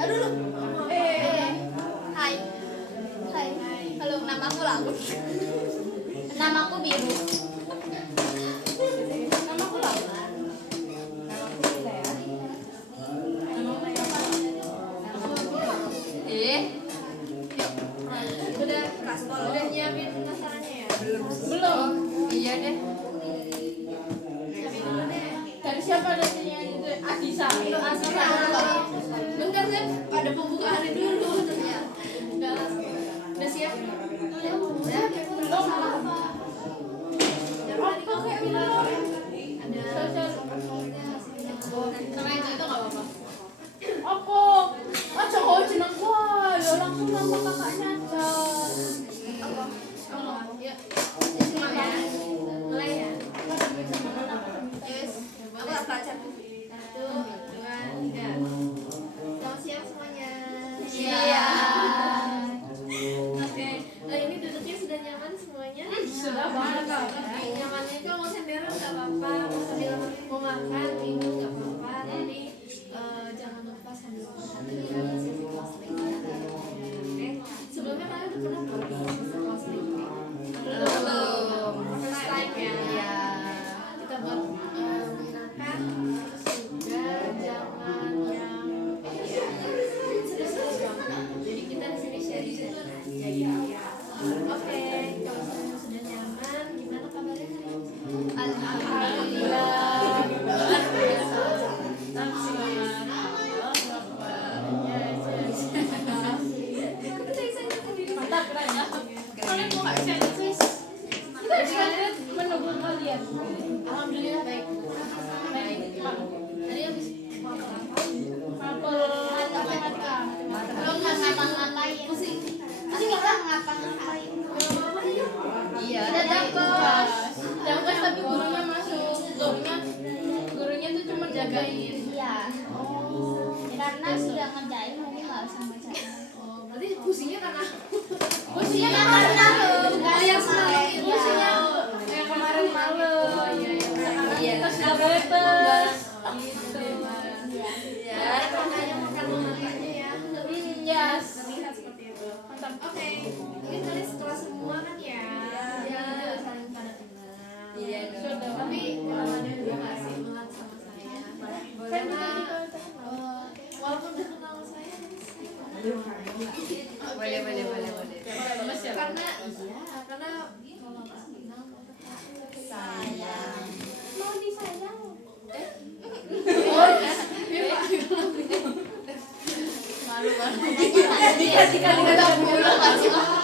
Aduh. Hai. Hai. Halo, namaku Laut. Namaku Biru. Namaku Laut. Udah kaspol, udah nyiapin masalahnya ya? Belum. Iya deh. Dari siapa datanya itu? Adisa. Bentar deh, pada pembukaannya dulu. Udah siap? Belum. Apa kayak belum? Sama itu nggak apa-apa. Apa? Aja kau jeneng gua, ya langsung nama kakaknya aja. Ya, mulai ya. Yes, aku baca. 1, 2, 3. Selamat siang semuanya. Siap. Oke, ini duduknya sudah nyaman semuanya? Sudah banget kak. Nyamannya itu mau sendirian nggak apa-apa, mau sambil mau makan, minum nggak apa-apa. Tapi jangan lupa sambil perhatikan sesi counseling. Oke, sebelumnya kalian udah pernah belum counseling? Belum. First time ya. Kita buat menggunakan juga jangan yang serius-serius banget. Jadi kita di sini sharing aja ya. Oke, kalau misalnya sudah nyaman, gimana kabarnya hari ini? Alhamdulillah. Luar biasa. Mantap keren ya. Kalian mau nggak bisa Swiss? Kita excited menunggu kalian. Alhamdulillah baik. Baik. Tadi habis apa? Mapel matematika. Kalau nggak ngapa-ngapain, pusing. Pusing kita ngapa-ngapain. Iya. Kita dapat. Dapat tapi gurunya masuk. Gurunya tuh cuma jagain. Iya. Karena sudah ngerjain mungkin nggak usah baca. Oh, berarti pusingnya karena Pusingnya Iya, kemarin karena malam. tugas semalam itu. Pusingnya yang kemarin malam. Sekarang kita sudah bebas. gitu. Iya. Ya, makanya makan makannya ya. Yes. Terlihat seperti itu. Mantap. Oke, mungkin kalian setelah semua kan ya. Ya, saling pada kenal. Iya, sudah. Tapi ada juga nggak sih kenal sama saya? Karena walaupun udah kenal saya, Boleh. karena karena kalau nggak kenal maka Sayang. Mau disayang. malu.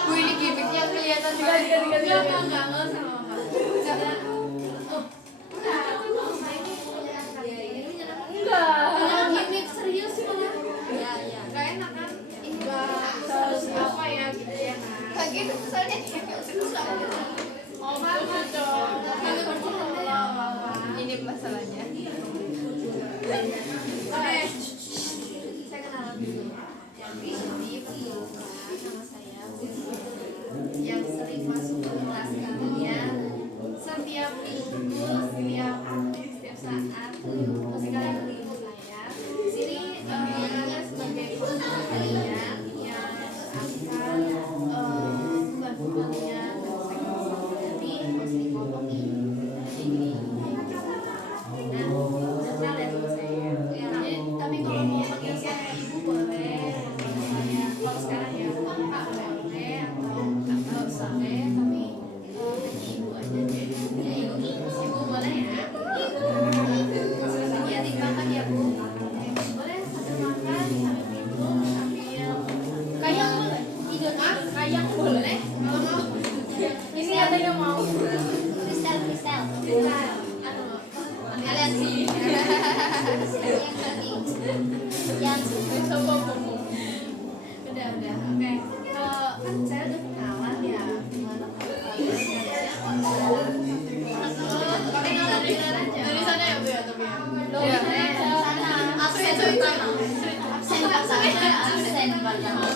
Bu ini gimmicknya kelihatan juga. Enggak sama mama. Enggak. Gimmick serius malah. Iya. Gak enak kan? Harus apa ya gitu ya kan? Kayak gitu soalnya susah. Oh, bagus dong. Ini masalahnya. Oke. Saya kenalan dulu. Jadi ini perkenalkan nama saya yang sering masuk ke kelas kalian setiap minggu, setiap saat. Pasti kalian ketemu saya. Di sini saya sebagai partner kalian yang akan membantu kalian menjadi counseling kelompok ini. Nah, kenal ya sama saya. Jadi, tapi kalau mau panggil saya ibu boleh, kalau saya kalau sekarang ya pak boleh atau nggak usah boleh, tapi ibu aja deh. Ibu boleh ya. Iya tinggalkan ya bu. Boleh sambil makan, sambil minum, sambil Kayak boleh. tidur Kayak boleh. kalau mau. Ini ada yang mau. Kristal. Aliansi. Yang Coba ngomong. Udah. Oke. Kan saya udah kenalan ya. Gimana kalau kalian kenalan aja. Dari sana ya Bu ya tapi ya. Iya. sana. Absen pertama. Absen pertama.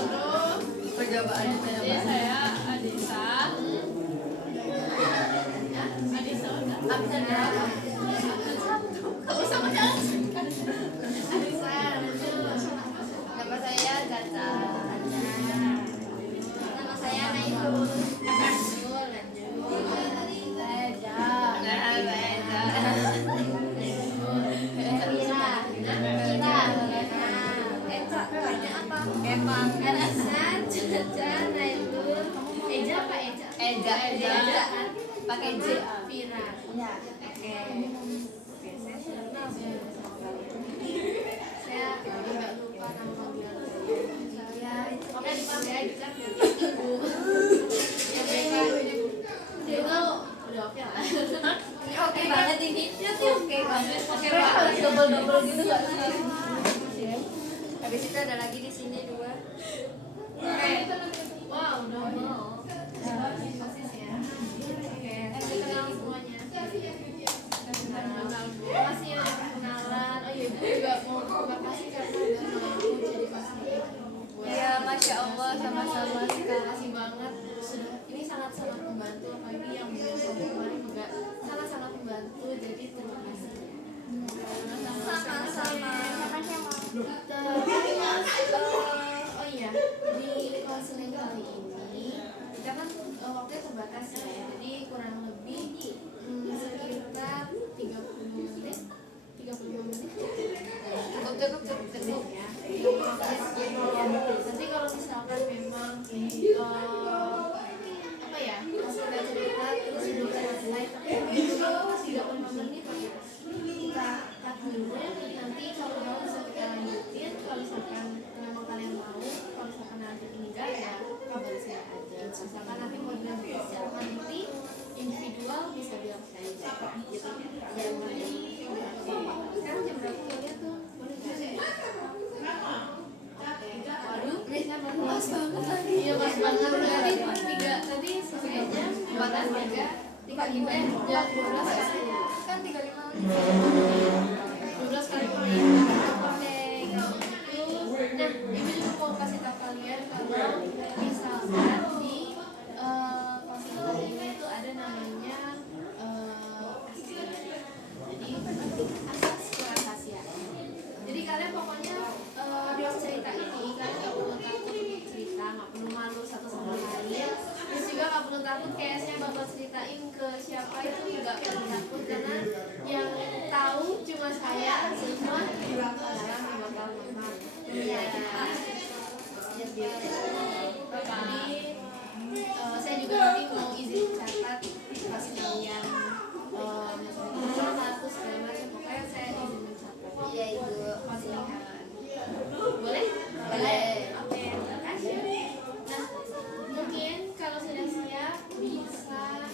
Percobaan. Jadi saya Adisa. Absen berapa? Kalau sama jangan. Adisa, nama saya PJ Vira. Ya. Oke, saya sudah kenal sih sama kalian. Saya agak lupa nama panggilan saya. Oke, dipanggil aja kan Ibu. Ya mereka dia tuh udah oke lah. Ini oke banget ini. Ya tuh oke banget. Oke banget. Double gitu nggak sih? Habis itu ada lagi di sini 2. Oke. Wow, double. Persis ya. Oke, kita kenal semuanya. Makasih ya udah perkenalan. Oh iya, gue juga mau terima kasih karena udah mau jadi pasangan. Iya, Masya Allah, sama-sama. Terima kasih banget. Sudah ini sangat-sangat membantu, apalagi yang belum kemarin juga sangat-sangat membantu. Jadi terima kasih. Sama-sama. Terus, oh iya, di konseling kali ini kita kan waktunya terbatas ya, jadi kurang lebih sekitar 30 menit 35 menit cukup ya. Nanti kalau misalkan memang apa ya, pas kita cerita terus belum selesai tapi video 35 menit ya, kita cut dulu. Nanti kalau mau bisa kita lanjutin, kalau misalkan memang kalian mau, kalau misalkan nanti enggak ya kabar saya aja. Misalkan nanti mau dilanjut secara nanti individual bisa bilang saya aja gitu ya. Sekarang jam berapa kalian tuh? Waduh, pas banget tadi. Iya pas banget. Tadi selesainya 4:03 jam 12 kan 35 menit. 12 kali kuliah. Oke, kalau gitu. Nah, ibu juga mau kasih tahu kalian kalau misalkan di konseling ini itu ada namanya jadi asas kerahasiaan. Jadi kalian pokoknya pas cerita ini kalian nggak perlu takut untuk cerita, nggak perlu malu satu sama lain. Terus juga nggak perlu takut kayak saya bakal ceritain ke siapa itu nggak perlu takut, karena yang tahu cuma saya semua orang yang bakal menang. Iya. Jadi saya juga nanti mau izin catat pas kalian satu segala macam, pokoknya saya izin mencatat. Iya ibu. Silakan. Boleh? Boleh. Oke, terima kasih. Nah, mungkin kalau sudah siap bisa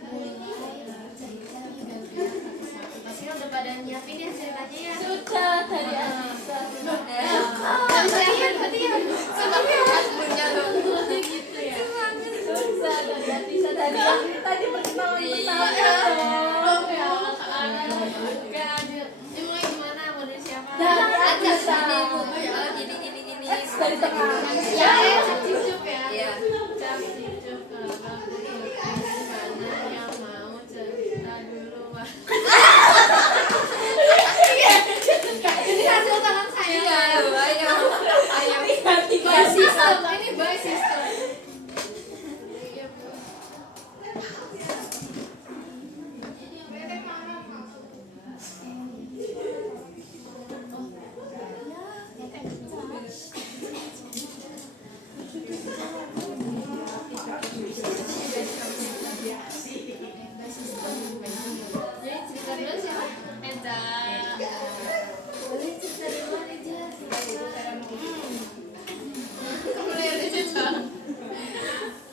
dimulai cerita gagal satu-satu. Pasti udah pada nyiapin ya ceritanya ya. Sudah tadi Anissa. Berarti ya. Semangat punya dong. Gitu ya. Sudah tadi Anissa tadi perkenalan pertama. Dimulai gimana? Mau dari siapa? Dari Anissa. Gini. Dari tengah. Ya, cucup ya. Iya. Cucup mana yang mau cerita dulu? Ini hasil tangan saya. Ayo. By system. Ini by system. Iya, Bu. Jadi cerita dulu siapa? Eda. Boleh cerita duluan aja. Boleh ada cerita.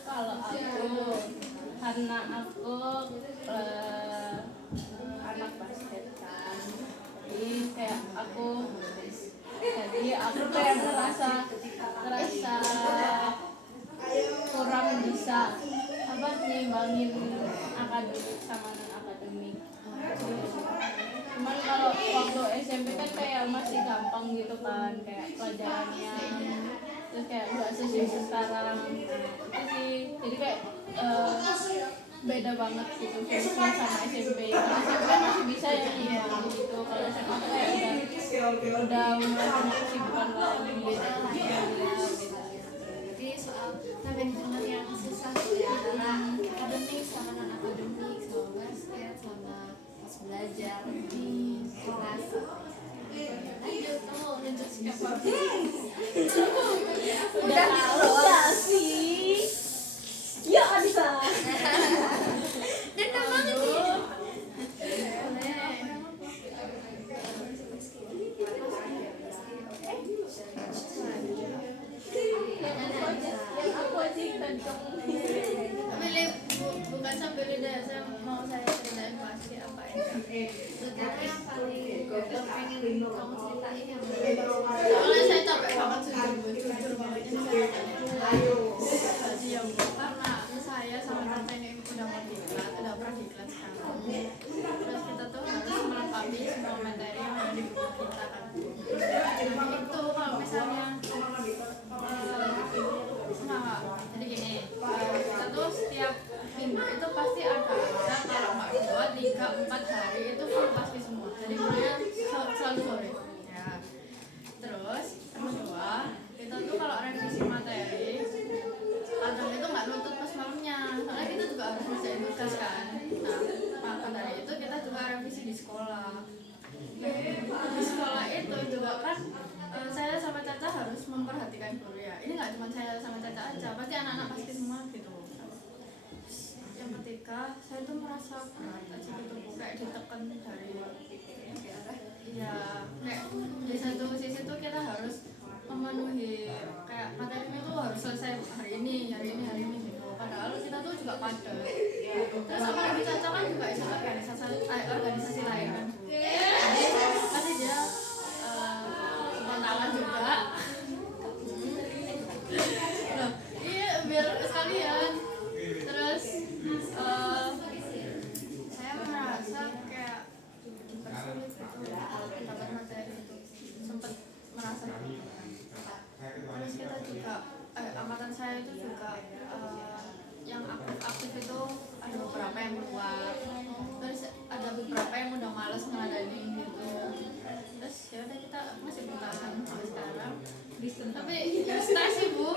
Kalau aku, karena aku anak basket kan, jadi kayak aku kayak ngerasa kurang bisa nyimbangin akademik sama non akademik. Cuman kalau waktu SMP kan kayak masih gampang gitu kan, kayak pelajarannya terus kayak nggak sesuai sekarang itu sih, jadi kayak beda banget gitu sama SMP. Kalau SMP kan masih bisa ya gitu, kalau SMA tuh kayak udah mulai punya kesibukan lain beda lah ya. Jadi soal manajemen yang susah tuh ya, antara akademik sama non akademik, sama basket sama pas belajar di kelas. Lanjut, kamu lanjut siapa? Udah tahu sih. Ya Anissa. pengen kamu ceritain yang Soalnya saya capek banget jujur banget ini saya karena saya sama tante ini udah mau diklat, udah pernah diklat sekarang. Terus kita tuh harus melengkapi semua materi yang ada di buku kita kan. Nah itu kalau misalnya enggak, jadi gini, kita tuh setiap minggu itu pasti ada kalau nggak 2, 3, 4 hari itu full pasti semua. Jadi gurunya selalu sore. Ya. Terus yang kedua, kita tuh kalau revisi materi kadang itu nggak nuntut pas malamnya, soalnya kita juga harus ngerjain tugas kan. Nah, maka dari itu kita juga revisi di sekolah. Di sekolah itu juga kan saya sama Caca harus memperhatikan guru ya. Ini nggak cuma saya sama Caca aja, pasti anak-anak pasti semua gitu. Yang ketiga, saya tuh merasa berat aja gitu, kayak ditekan dari ya kayak di satu sisi tuh kita harus memenuhi kayak materi itu harus selesai hari ini gitu. Padahal kita tuh juga padat. Terus apalagi Caca kan juga ikut organisasi lain kan. Jadi pasti dia pengetahuan juga. Nah, iya biar sekalian. Terus saya merasa kayak bersulit gitu dapat materi itu, sempat merasa gitu. Terus kita juga angkatan saya itu juga yang aktif itu ada beberapa yang keluar, terus ada beberapa yang udah males ngadain gitu. Terus ya udah kita masih bertahan sampai sekarang. Tapi ya stres sih Bu,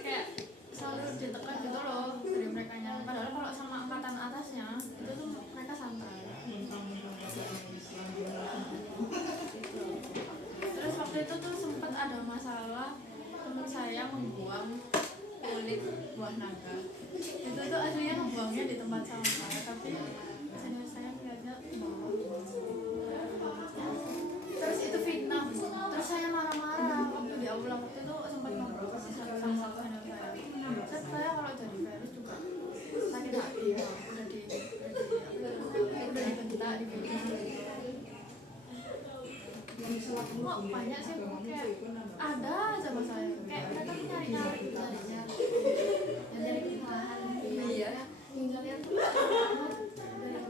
kayak selalu ditekan gitu loh dari mereka nya. Padahal kalau sama angkatan atasnya itu tuh mereka santai. Terus waktu itu tuh sempat ada masalah teman saya membuang kulit buah naga. Itu tuh aslinya membuangnya di tempat sampah, tapi senior saya lihatnya bawah. Terus itu fitnah, terus saya marah-marah waktu di aula. Waktu itu sempat ngobrol sama satu senior saya. Terus saya kalau jadi virus juga sakit hati ya, udah dibentak, kok banyak sih kayak ada aja masalah kayak mereka tuh nyari-nyari yang dari kesalahan iya kalian tuh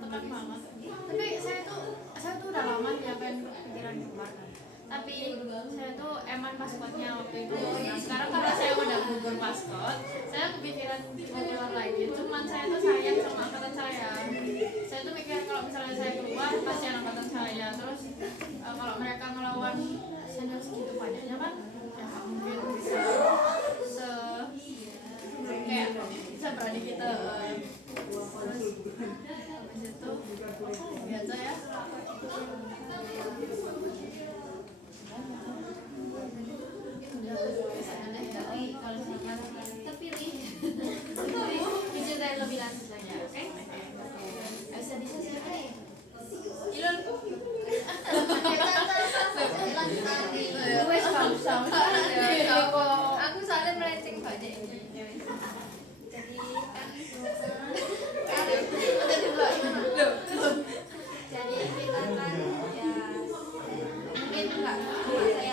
tekan banget. Tapi saya tuh udah lama nyiapin pikiran keluar kan. Tapi saya tuh eman maskotnya waktu itu. Nah sekarang karena saya udah gugur maskot, saya kepikiran mau keluar lagi. Cuman saya tuh sayang sama angkatan saya. Saya tuh mikir kalau misalnya saya keluar kasihan angkatan saya. Terus kalau mereka ngelawan senior segitu banyaknya kan, ya nggak mungkin bisa kayak bisa berani kita. Terus habis itu biasa ya. Tapi kalau misalkan terpilih diceritain lebih lanjut lagi, oke? Bisa siapa nih? Ilon. Aku soalnya melenceng banyak. Jadi kan jadi kita kan ya mungkin nggak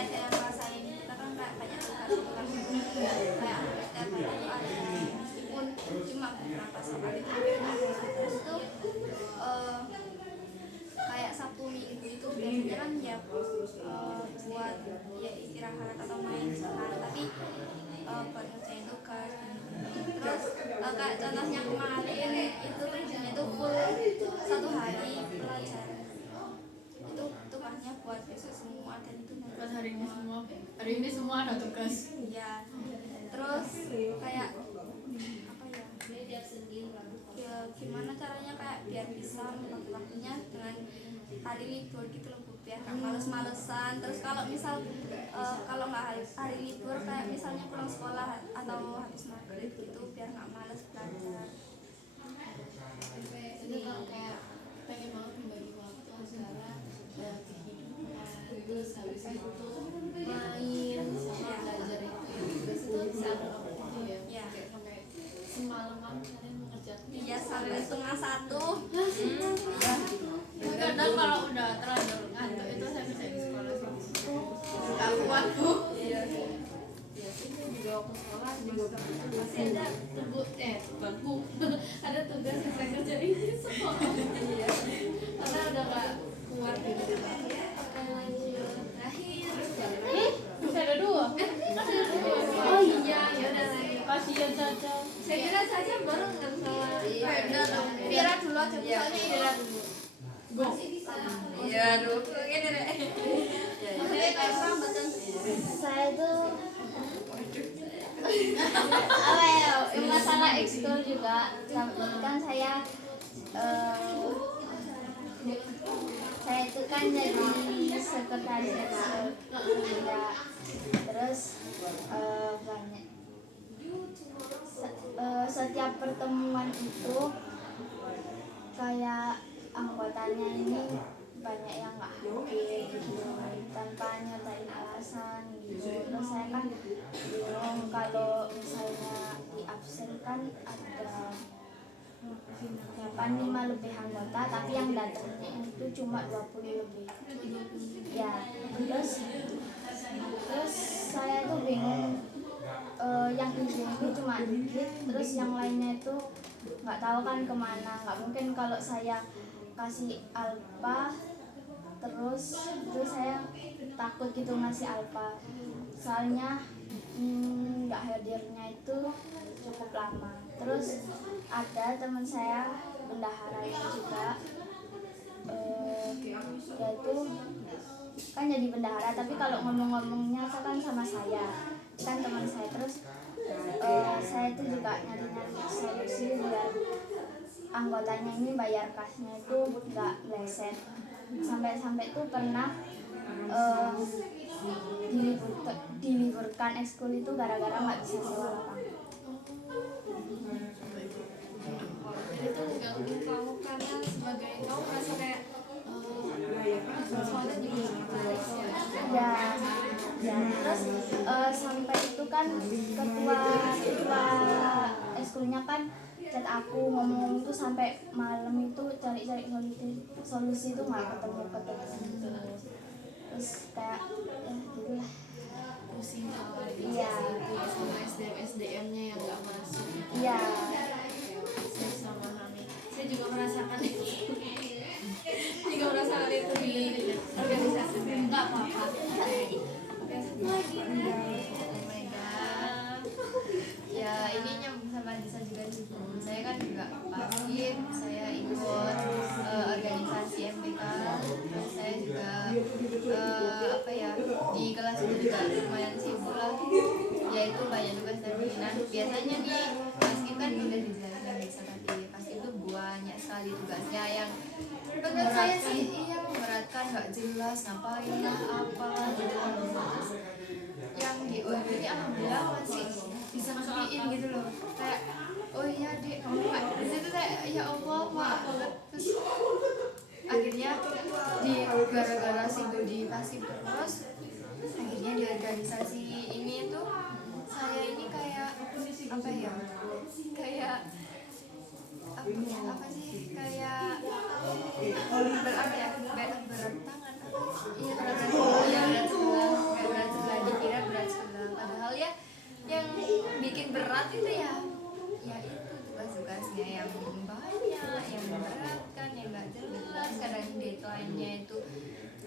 saya rasain kita kan kayak banyak tugas kayak setiap hari itu ada meskipun cuma beberapa sekali terus tuh kayak Sabtu Minggu itu biasanya kan ya buat ya istirahat atau main sehat, tapi buat ngerjain tugas. Terus kayak contohnya kemarin itu kerjanya itu full 1 hari pelajaran, itu tugasnya buat besok semua dan itu Buat hari ini semua ada tugas. ya. Terus kayak apa ya gimana caranya kayak biar bisa membagi waktunya dengan hari libur gitu loh Bu, biar nggak males-malesan. Terus kalau misal kalau nggak hari libur kayak misalnya pulang sekolah atau habis maghrib gitu biar nggak males belajar. Jadi kalau kayak pengen banget membagi waktu antara kehidupan terus habis itu main sama belajar itu bisa ada waktu ya sampai semalaman kalian mengerjakan. Iya sampai 1:30. Kadang kalau udah terlanjur ngantuk tempatku. Iya. Biasanya juga waktu sekolah juga masih ada ada tugas yang saya kerjain di sekolah. Iya. Karena udah nggak kuat gitu. Terakhir. Masih ada 2. Oh iya, ya udah lah. Kasihan Caca. Saya kira saja bareng kan sama Beda dong. Vira dulu aja, soalnya Indira dulu. Iya, aduh, gini deh. Makanya kayak orang betul. Saya tuh apa ya, masalah ekskul juga. Kan saya itu kan jadi sekretaris ekskul ya. Terus banyak setiap pertemuan itu kayak anggotanya ini banyak yang nggak hadir gitu tanpa nyatain alasan gitu. Terus saya kan bingung kalau misalnya di absen kan ada 5 lebih anggota, tapi yang datangnya itu cuma 20 lebih ya. Terus saya tuh bingung, yang izin itu cuma dikit, terus yang lainnya itu nggak tahu kan kemana. Nggak mungkin kalau saya kasih alpa terus saya takut gitu ngasih alpa, soalnya nggak hadirnya itu cukup lama. Terus ada teman saya bendahara juga, yaitu kan jadi bendahara, tapi kalau ngomong-ngomongnya kan sama saya kan teman saya. Terus saya itu juga nyari-nyari solusi biar anggotanya ini bayar kasnya itu nggak meleset. Sampai tuh pernah diliburkan ekskul itu gara-gara nggak bisa sewa lapangan. Itu mengganggu kamu karena sebagai kamu merasa kayak soalnya juga sekretaris ya. Ya, terus sampai itu kan ketua ekskulnya kan chat aku ngomong tuh sampai malam itu cari solusi itu nggak ketemu. Terus kayak ya gitu lah. Pusing awal Iya. sama SDM-nya yang nggak masuk. Iya. Saya bisa memahami. Saya juga merasakan itu. Di organisasi. Nggak apa-apa. Oke, satu lagi. Oh my god. Ya ini nyambung sama Disa juga sih. Saya kan juga paskib, saya ikut organisasi MPK. Terus saya juga apa ya, di kelas itu juga lumayan sibuk lah. Yaitu banyak tugas dan bimbingan. Biasanya di paskib kan udah dijelasin bisa tadi. Paskib itu banyak sekali tugasnya yang menurut saya sih iya memberatkan, nggak jelas ngapain lah apa gitu. Terus yang di OMB ini alhamdulillah masih bisa ngertiin gitu loh, kayak oh iya dek kamu nggak di situ, kayak ya Allah maaf banget. Terus akhirnya di gara-gara situ di pasif terus, akhirnya di organisasi ini tuh saya ini kayak apa ya, kayak apa sih, kayak berapa ya, berat tangan, iya berat sebelah, kayak berat sebelah, dikira berat sebelah, padahal ya yang bikin berat itu ya itu tugas-tugasnya yang banyak, yang memberatkan, yang nggak jelas. Kadang deadline-nya itu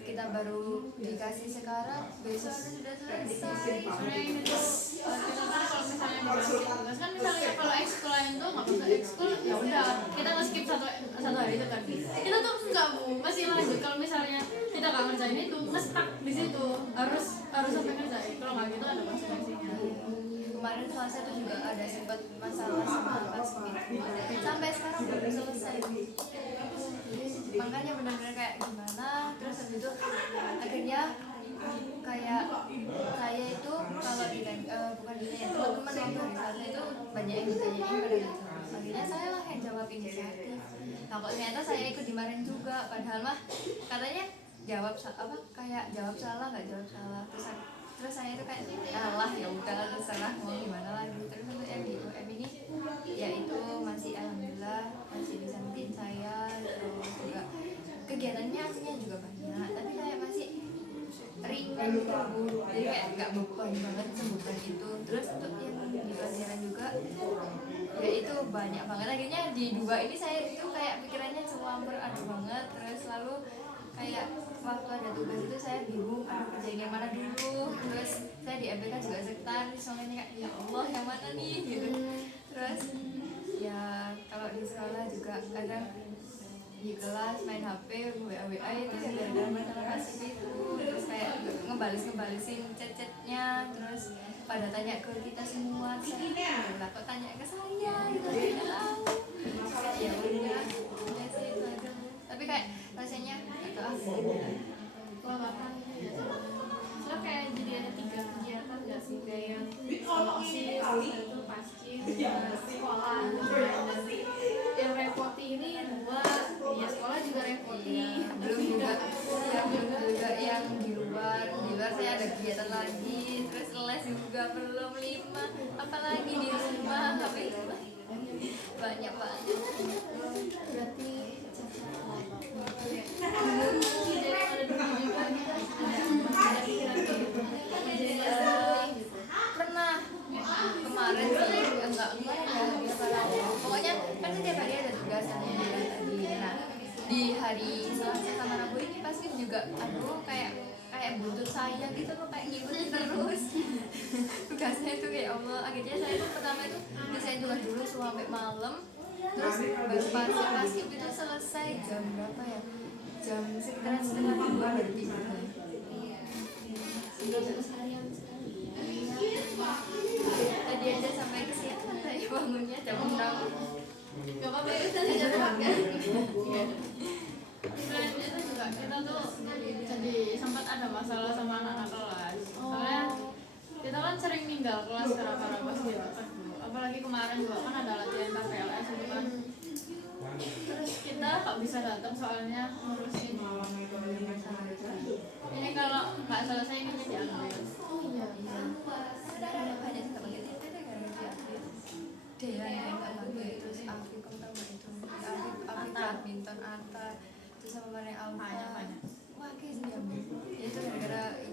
kita baru dikasih sekarang, besok sudah selesai. Kalau misalnya dikasih tugas kan, misalnya kalau ekskul lain tuh nggak masuk ekskul ya udah kita nge-skip satu hari itu kan, kita tuh nggak masih lanjut. Kalau misalnya kita nggak ngerjain itu nge-stuck di situ, harus sampai ngerjain. Kalau nggak gitu ada konsekuensinya. Kemarin Selasa tuh juga ada sempat masalah sama paskib, sampai sekarang belum selesai. Makanya benar-benar kayak gimana. Terus habis itu akhirnya kayak saya itu kalau bukan ditanya teman-teman yang dari sana itu banyak yang ditanyain pada gitu. Akhirnya saya lah yang jawab inisiatif. Nah kok ternyata saya ikut dimarahin juga, padahal mah katanya jawab kayak jawab salah nggak jawab salah. Terus saya itu kayak alah ya udah terserah mau gimana lagi. Terus untuk yang di UM ini ya itu masih alhamdulillah masih bisa bikin saya, terus juga kegiatannya aslinya juga banyak, tapi kayak masih ringan jadi kayak nggak beban banget sebutan itu. Terus untuk yang di pelajaran juga ya itu banyak banget, akhirnya di 2 ini saya itu kayak pikirannya cuma beradu banget. Terus lalu kayak waktu ada tugas itu saya bingung aduh kerjain yang mana dulu. Terus saya di MPK juga sekretaris, soalnya kayak ya Allah yang mana nih gitu. Terus ya kalau di sekolah juga kadang di kelas main HP WA itu ya gara-gara masalah kasih itu. Terus kayak ngebalesin chat-chatnya, terus pada tanya ke kita semua, saya lah kok tanya ke saya gitu, tidak tahu. Ya udah ya sih itu aja. Tapi kayak rasanya atau apa Wah bahkan so kayak jadi ada 3 kegiatan nggak sih, kayak OSIS, itu pascis, sekolah, dan yang repoti ini 2 ya, sekolah juga repoti. belum juga yang di luar saya ada kegiatan lagi, terus les juga belum 5, apalagi di rumah HP itu banyak banget. Berarti dari ada dulu juga kita ada pikiran gitu Pernah kemarin sih enggak ya kalau pokoknya kan setiap hari ada tugas yang bilang tadi. Nah di hari Selasa sama Rabu ini pasti juga aduh kayak butuh saya gitu loh, kayak ngikutin terus tugasnya itu kayak Allah. Akhirnya saya itu pertama itu desain tugas dulu sampai malam, terus baru pasti itu selesai jam berapa ya, jam sekitaran 1:30 baru tidur. seharian sekali ya. Tadi aja sampai kesiangan saya bangunnya jam 6. Gak apa-apa ya, kita tidak telat kan. Selain itu juga kita tuh jadi sempat ada masalah sama anak-anak kelas. Soalnya kita kan sering tinggal kelas gara-gara pas gitu. Apalagi kemarin juga kan ada latihan KPLS itu kan. Terus kita nggak bisa datang soalnya ngurusin. Ini kalau nggak selesai ini diambil. Oh iya. Ada banyak nggak pakai TT karena diambil. Dia yang nggak pakai, terus Afif kamu tahu nggak itu? Afif badminton Ata, terus sama Mane Alfa. Wah kayak diambil. Ya itu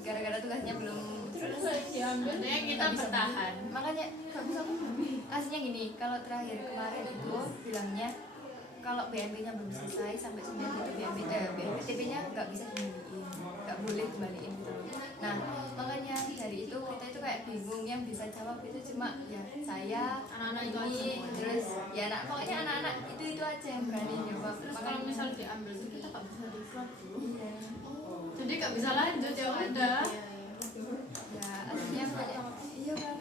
gara-gara tugasnya belum selesai. Diambil yang kita bertahan. Makanya nggak bisa. Aslinya gini, kalau terakhir kemarin itu bilangnya kalau BMP-nya belum selesai sampai 9 itu BMP-TP-nya nggak bisa dikembaliin, nggak boleh kembaliin gitu loh. Nah makanya dari itu kita itu kayak bingung, yang bisa jawab itu cuma ya saya, Anak-anak itu ini, aja. terus ya pokoknya anak-anak itu aja yang berani jawab. Terus kalau misal diambil itu kita nggak bisa refund. Iya. Jadi nggak bisa lanjut ya udah. Ya aslinya banyak. Iya kan.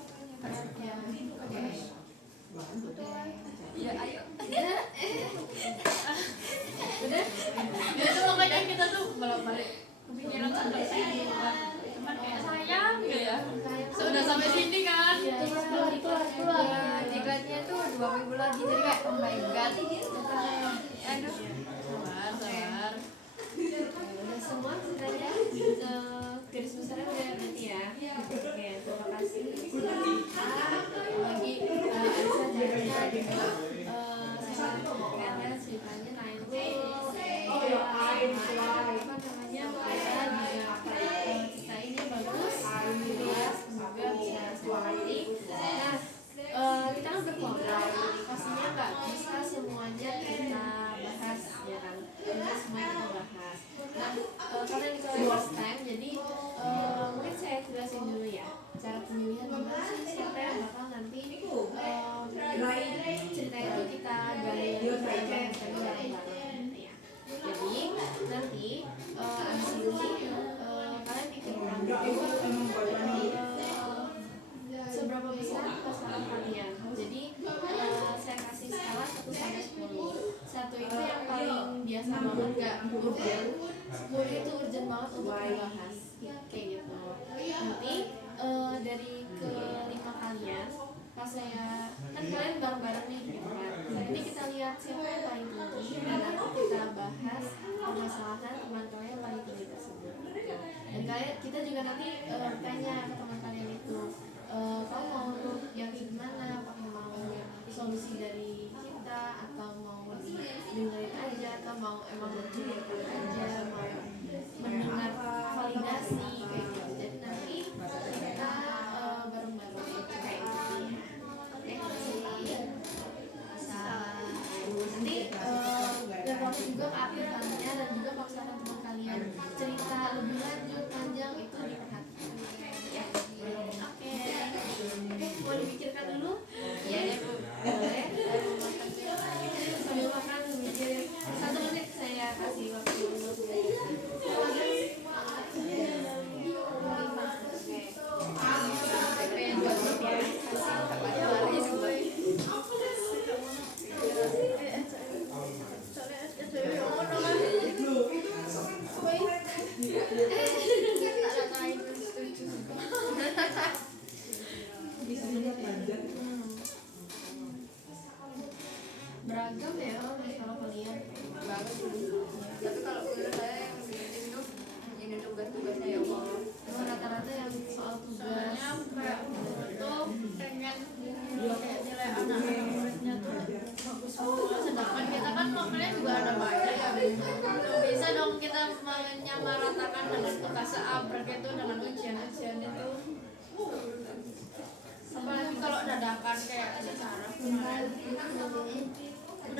Ya ayo. Udah. Ya itu makanya kita tuh bolak-balik kepikiran sampai sini kan. Cuman kayak sayang gitu ya. Sudah sampai sini kan. Keluar. Ya, diklatnya tuh 2 minggu lagi, jadi kayak oh my god. Aduh. Sabar. Udah semua sebenarnya garis besarnya udah berarti ya. Oke, terima kasih. Lagi Aisyah jadinya gitu. Saya karena ceritanya nanti apa namanya cerita ini bagus, ya semoga bisa seperti. Nah, kita kan berprogram, pastinya nggak bisa semuanya kita bahas ya kan, bisa semuanya kita bahas. Nah, karena ini kalau first time, jadi mungkin saya jelasin dulu ya cara pemilihan gimana sih, siapa yang bakal nanti cerita itu kita gali aja yang tadi bareng-bareng ya. Jadi nanti abis ini kalian pikirkan seberapa besar kesalahan kalian. Jadi saya kasih skala 1 sampai 10. 1 itu yang paling biasa banget, gak urgent. 10 itu urgent banget untuk dibahas kayak gitu. Nanti dari ke-5 kalian, pas saya kan kalian bareng-bareng nih gitu kan. Nanti kita lihat siapa yang paling tinggi dan nanti kita bahas permasalahan teman kalian yang paling tinggi tersebut. Dan kita juga nanti tanya ke teman kalian itu, kamu mau yang gimana, apakah mau solusi dari kita atau mau dengerin aja, atau mau emang mendengarkan aja, mau mendengar validasi kayak gitu.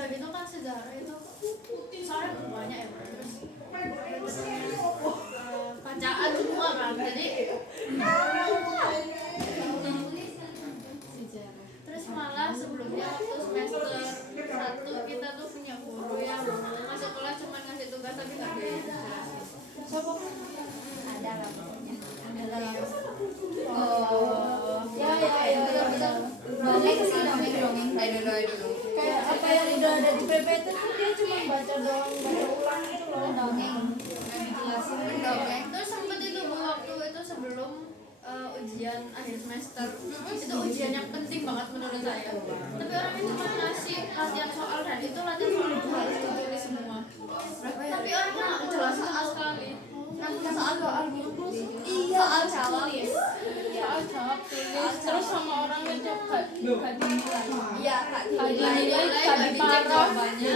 tadi itu kan sejarah itu soalnya banyak ya, terus bacaan semua kan, jadi terus malah sebelumnya waktu semester 1 kita tuh punya guru yang masuk kelas cuma ngasih tugas tapi nggak dijelasin. Ada lah pokoknya. Ada lah. Oh, Ya betul. Dongeng sih dongeng. I don't know. kayak apa yang udah ada di PPT tuh dia cuma baca doang, baca ulang gitu loh. Dongeng. Nggak dijelasin Dongeng. Terus sempet itu waktu itu sebelum ujian akhir semester, itu ujian yang penting banget menurut saya. Tapi orangnya cuma ngasih latihan soal dan itu latihan soal itu harus ditulis semua. Tapi orangnya nggak menjelaskan sama sekali. Iya, soal jawab. Soal jawab tulis terus sama orang itu gak dinilai. Iya, Kak. Gak dinilai, gak dicek diparaf. jawabannya.